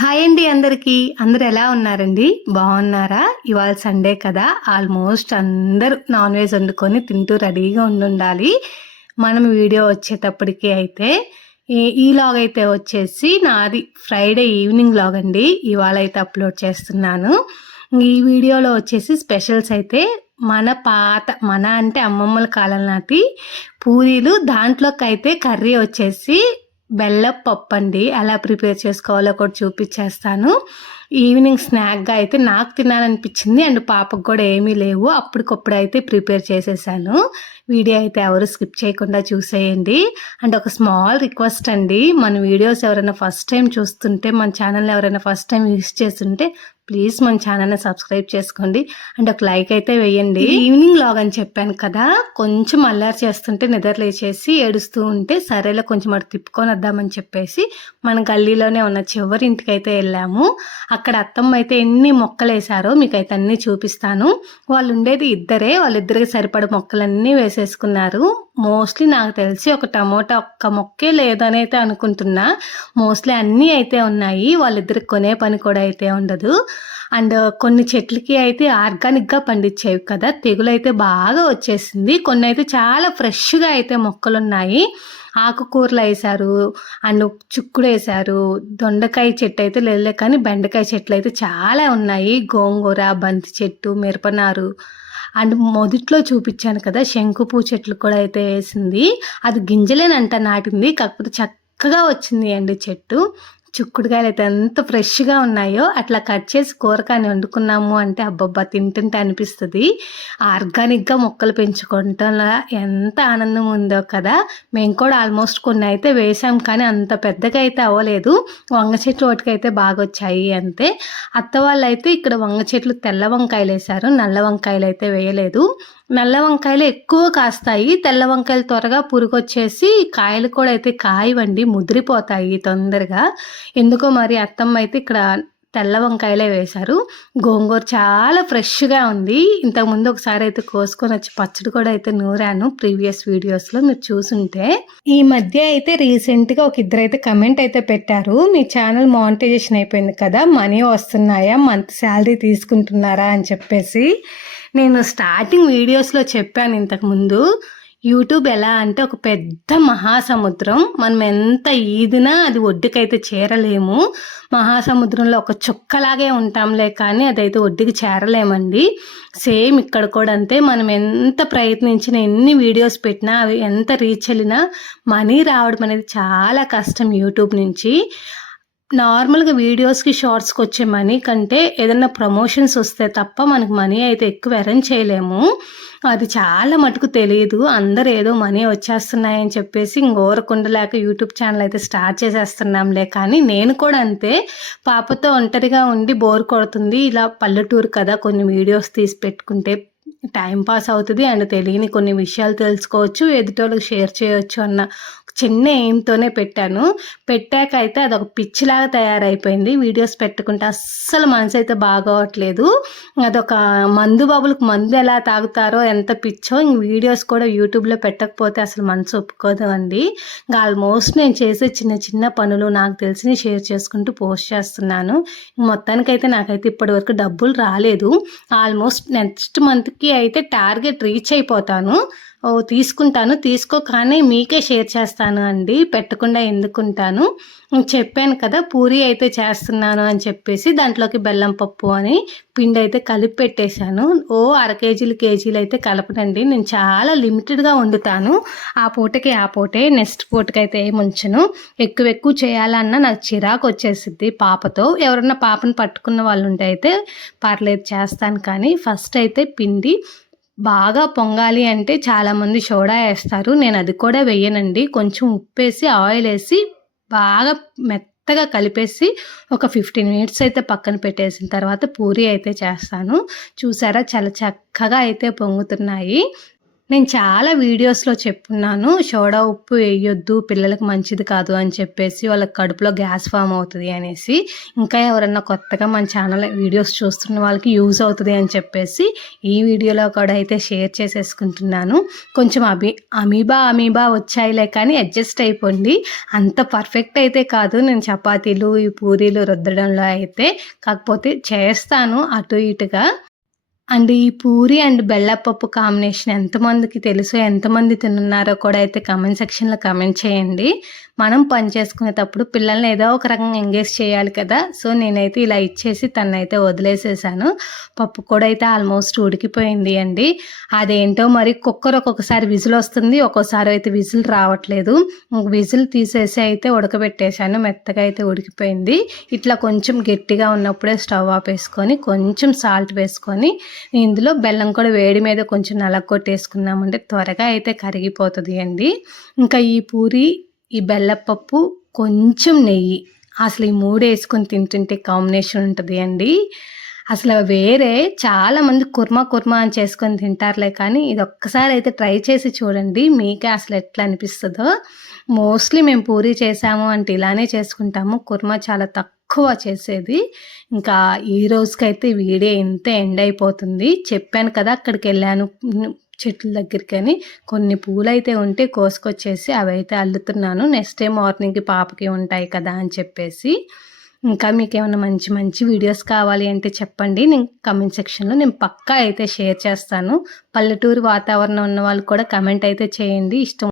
Hi అండి అందరికీ. అందరు ఎలా ఉన్నారండి? బాగున్నారా? ఇవాళ సండే కదా. ఆల్మోస్ట్ అందరూ నాన్ వెజ్ వండుకొని తింటూ రెడీగా ఉండాలి మనం వీడియో వచ్చేటప్పటికి అయితే ఈ- ఈ లాగ్ అయితే వచ్చేసి నాది ఫ్రైడే ఈవినింగ్ లాగ్ అండి. ఇవాళ అయితే అప్లోడ్ చేస్తున్నాను. ఈ వీడియోలో వచ్చేసి స్పెషల్స్ అయితే మన పాత మన అంటే అమ్మమ్మల కాలం నాటి పూరీలు దాంట్లోకి అయితే కర్రీ వచ్చేసి బెల్లపప్పు అండి ఎలా ప్రిపేర్ చేసుకోవాలో కూడా చూపించేస్తాను ఈవినింగ్ స్నాక్గా అయితే నాకు తినాలనిపించింది. అండ్ పాపకు కూడా ఏమీ లేవు. అప్పటికప్పుడు అయితే ప్రిపేర్ చేసేసాను. వీడియో అయితే ఎవరు స్కిప్ చేయకుండా చూసేయండి. అండ్ ఒక స్మాల్ రిక్వెస్ట్ అండి. మన వీడియోస్ ఎవరైనా ఫస్ట్ టైం చూస్తుంటే మన ఛానల్ ఎవరైనా ఫస్ట్ టైం యూస్ చేస్తుంటే ప్లీజ్ మన ఛానల్ని సబ్స్క్రైబ్ చేసుకోండి. అండ్ ఒక లైక్ అయితే వేయండి. ఈవినింగ్ లాగ్ అని చెప్పాను కదా. కొంచెం అల్లరి చేస్తుంటే నిద్రలేచేసి ఏడుస్తూ ఉంటే సరేలే కొంచెం అటు తిప్పుకొని వద్దామని చెప్పేసి మన గల్లీలోనే ఉన్న చివరి ఇంటికి అయితే వెళ్ళాము. అక్కడ అత్తమ్మ అయితే ఎన్ని మొక్కలు వేసారో మీకైతే అన్ని అన్నీ చూపిస్తాను. వాళ్ళు ఉండేది ఇద్దరే. వాళ్ళిద్దరికి సరిపడ మొక్కలన్నీ వేసేసుకున్నారు. మోస్ట్లీ నాకు తెలిసి ఒక టమోటా ఒక్క మొక్కే లేదని అయితే అనుకుంటున్నా. మోస్ట్లీ అన్నీ అయితే ఉన్నాయి. వాళ్ళిద్దరికి కొనే పని కూడా అయితే ఉండదు. అండ్ కొన్ని చెట్లకి అయితే ఆర్గానిక్గా పండించేవి కదా తెగులు అయితే బాగా వచ్చేసింది. కొన్ని అయితే చాలా ఫ్రెష్గా అయితే మొక్కలు ఉన్నాయి ఆకుకూరలు వేసారు అండ్ చిక్కుడు వేసారు. దొండకాయ చెట్టు అయితే లేదులే కానీ బెండకాయ చెట్లు అయితే చాలా ఉన్నాయి. గోంగూర బంతి చెట్టు మిరపనారు. అండ్ మొదట్లో చూపించాను కదా శంకుపూ చెట్లు కూడా అయితే వేసింది. అది గింజలేనంట నాటింది కాకపోతే చక్కగా వచ్చింది అండి చెట్టు. చిక్కుడుకాయలు అయితే ఎంత ఫ్రెష్గా ఉన్నాయో అట్లా కట్ చేసి కూరకాయని వండుకున్నాము అంటే అబ్బబ్బా తింటుంటే అనిపిస్తుంది. ఆర్గానిక్గా మొక్కలు పెంచుకోవటం ఎంత ఆనందం ఉందో కదా. మేము కూడా ఆల్మోస్ట్ కొన్ని అయితే వేసాం కానీ అంత పెద్దగా అయితే అవ్వలేదు. వంగ చెట్లు వాటికైతే బాగా వచ్చాయి అంతే. అత్త వాళ్ళు అయితే ఇక్కడ వంగ చెట్లు తెల్ల వంకాయలు వేశారు నల్ల వంకాయలు అయితే వేయలేదు. నల్ల వంకాయలు ఎక్కువ కాస్తాయి. తెల్ల వంకాయలు త్వరగా పురుగొచ్చేసి కాయలు కూడా అయితే కాయవండి ముదిరిపోతాయి తొందరగా. ఎందుకో మరి అత్తమ్మ అయితే ఇక్కడ తెల్ల వంకాయలే వేశారు. గోంగూర చాలా ఫ్రెష్గా ఉంది. ఇంతకుముందు ఒకసారి అయితే కోసుకొని వచ్చి పచ్చడి కూడా అయితే నూరాను ప్రీవియస్ వీడియోస్లో మీరు చూసుంటే. ఈ మధ్య అయితే రీసెంట్గా ఒక ఇద్దరు అయితే కమెంట్ అయితే పెట్టారు. మీ ఛానల్ మానిటైజేషన్ అయిపోయింది కదా మనీ వస్తున్నాయా మంత్ శాలరీ తీసుకుంటున్నారా? అని చెప్పేసి. నేను స్టార్టింగ్ వీడియోస్లో చెప్పాను ఇంతకుముందు. యూట్యూబ్ ఎలా అంటే ఒక పెద్ద మహాసముద్రం. మనం ఎంత ఈదినా అది ఒడ్డుకైతే చేరలేము. మహాసముద్రంలో ఒక చుక్కలాగే ఉంటాంలే కానీ అదైతే ఒడ్డుకి చేరలేమండి. సేమ్ ఇక్కడ కూడా అంతే. మనం ఎంత ప్రయత్నించినా ఎన్ని వీడియోస్ పెట్టినా అవి ఎంత రీచ్ వెళ్ళినా మనీ రావడం అనేది చాలా కష్టం యూట్యూబ్ నుంచి. నార్మల్గా వీడియోస్కి షార్ట్స్కి వచ్చే మనీ కంటే ఏదైనా ప్రమోషన్స్ వస్తే తప్ప మనకు మనీ అయితే ఎక్కువ అరేంజ్ చేయలేము. అది చాలా మటుకు తెలియదు అందరు ఏదో మనీ వచ్చేస్తున్నాయని చెప్పేసి ఇంకోరకుండలేక యూట్యూబ్ ఛానల్ అయితే స్టార్ట్ చేసేస్తున్నాంలే. కానీ నేను కూడా అంతే. పాపతో ఒంటరిగా ఉండి బోర్ కొడుతుంది. ఇలా పల్లెటూరు కదా కొన్ని వీడియోస్ తీసి పెట్టుకుంటే టైం పాస్ అవుతుంది. అండ్ తెలియని కొన్ని విషయాలు తెలుసుకోవచ్చు. ఎదుటోళ్ళకి షేర్ చేయొచ్చు అన్న చిన్న ఎయిమ్తోనే పెట్టాను. పెట్టాక అయితే అదొక పిచ్చిలాగా తయారైపోయింది. వీడియోస్ పెట్టుకుంటే అస్సలు మనసు అయితే బాగోవట్లేదు. అదొక మందు బాబులకు మందు ఎలా తాగుతారో ఎంత పిచ్చో ఇంక వీడియోస్ కూడా యూట్యూబ్లో పెట్టకపోతే అసలు మనసు ఒప్పుకోదు అండి. ఇంకా ఆల్మోస్ట్ నేను చేసే చిన్న చిన్న పనులు నాకు తెలిసిన షేర్ చేసుకుంటూ పోస్ట్ చేస్తున్నాను. మొత్తానికైతే నాకైతే ఇప్పటివరకు డబ్బులు రాలేదు. ఆల్మోస్ట్ నెక్స్ట్ మంత్కి అయితే టార్గెట్ రీచ్ అయిపోతాను. తీసుకుంటాను తీసుకోగానే మీకే షేర్ చేస్తాను అండి. పెట్టకుండా ఎందుకుంటాను? చెప్పాను కదా పూరి అయితే చేస్తున్నాను అని చెప్పేసి దాంట్లోకి బెల్లం పప్పు అని పిండి అయితే కలిపి పెట్టేశాను. ఓ అర కేజీలు కేజీలు అయితే కలపనండి. నేను చాలా లిమిటెడ్గా వండుతాను. ఆ పూటకి ఆ పూటే నెక్స్ట్ పూటకి అయితే ఉంచను. ఎక్కువ ఎక్కువ చేయాలన్నా నాకు చిరాకు వచ్చేసిద్ది పాపతో. ఎవరన్నా పాపను పట్టుకున్న వాళ్ళు ఉంటే అయితే పర్లేదు చేస్తాను. కానీ ఫస్ట్ అయితే పిండి బాగా పొంగాలి అంటే చాలామంది సోడా వేస్తారు. నేను అది కూడా వేయనండి. కొంచెం ఉప్పేసి ఆయిల్ వేసి బాగా మెత్తగా కలిపేసి ఒక ఫిఫ్టీన్ మినిట్స్ అయితే పక్కన పెట్టేసిన తర్వాత పూరి అయితే చేస్తాను. చూసారా? చాలా చక్కగా అయితే పొంగుతున్నాయి. నేను చాలా వీడియోస్లో చెప్పున్నాను. సోడా ఉప్పు వేయొద్దు పిల్లలకు మంచిది కాదు అని చెప్పేసి వాళ్ళకి కడుపులో గ్యాస్ ఫామ్ అవుతుంది అనేసి ఇంకా ఎవరన్నా కొత్తగా మన ఛానల్ వీడియోస్ చూస్తున్న వాళ్ళకి యూజ్ అవుతుంది అని చెప్పేసి ఈ వీడియోలో కూడా అయితే షేర్ చేసేసుకుంటున్నాను. కొంచెం అబీ అమీబా అమీబా వచ్చాయిలే కానీ అడ్జస్ట్ అయిపోండి. అంత పర్ఫెక్ట్ అయితే కాదు. నేను చపాతీలు ఈ పూరీలు రుద్దడంలో అయితే. కాకపోతే చేస్తాను అటు ఇటుగా. అండ్ ఈ పూరి అండ్ బెల్లపప్పు కాంబినేషన్ ఎంతమందికి తెలుసో ఎంతమంది తిన్నారో కూడా అయితే కమెంట్ సెక్షన్లో కమెంట్ చేయండి. మనం పని చేసుకునేటప్పుడు పిల్లల్ని ఏదో ఒక రకంగా ఎంగేజ్ చేయాలి కదా. సో నేనైతే ఇలా ఇచ్చేసి తనైతే వదిలేసేసాను. పప్పు కూడా అయితే ఆల్మోస్ట్ ఉడికిపోయింది అండి. అదేంటో మరి కుక్కర్ ఒక్కొక్కసారి విజిల్ వస్తుంది. ఒక్కోసారి అయితే విజిల్ రావట్లేదు. విజిల్ తీసేసి అయితే ఉడకబెట్టేశాను. మెత్తగా అయితే ఉడికిపోయింది. ఇట్లా కొంచెం గట్టిగా ఉన్నప్పుడే స్టవ్ ఆపేసుకొని కొంచెం సాల్ట్ వేసుకొని ఇందులో బెల్లం కూడా వేడి మీద కొంచెం నలగొట్టేసుకున్నామంటే త్వరగా అయితే కరిగిపోతుంది అండి. ఇంకా ఈ పూరి ఈ బెల్లపప్పు కొంచెం నెయ్యి. అసలు ఈ మూడు వేసుకొని తింటుంటే కాంబినేషన్ ఉంటుంది అండి. అసలు వేరే చాలామంది కుర్మా కుర్మా అని చేసుకొని తింటారులే కానీ ఇది ఒక్కసారి అయితే ట్రై చేసి చూడండి మీకే అసలు ఎట్లా అనిపిస్తుందో. మోస్ట్లీ మేము పూరి చేసాము అంటే ఇలానే చేసుకుంటాము. కుర్మా చాలా తక్కువ చేసేది. ఇంకా ఈ రోజుకైతే వీడియో ఇంత ఎండ్ అయిపోతుంది. చెప్పాను కదా అక్కడికి వెళ్ళాను. చెట్ల దగ్గరికి అని కొన్ని పూలు అయితే ఉంటే కోసుకొచ్చేసి అవి అయితే అల్లుతున్నాను నెక్స్ట్ డే మార్నింగ్కి పాపకి ఉంటాయి కదా అని చెప్పేసి. ఇంకా మీకు ఏమైనా మంచి మంచి వీడియోస్ కావాలి అంటే చెప్పండి. నేను కమెంట్ సెక్షన్లో నేను పక్కా అయితే షేర్ చేస్తాను. పల్లెటూరు వాతావరణం ఉన్న వాళ్ళు కూడా కమెంట్ అయితే చేయండి. ఇష్టం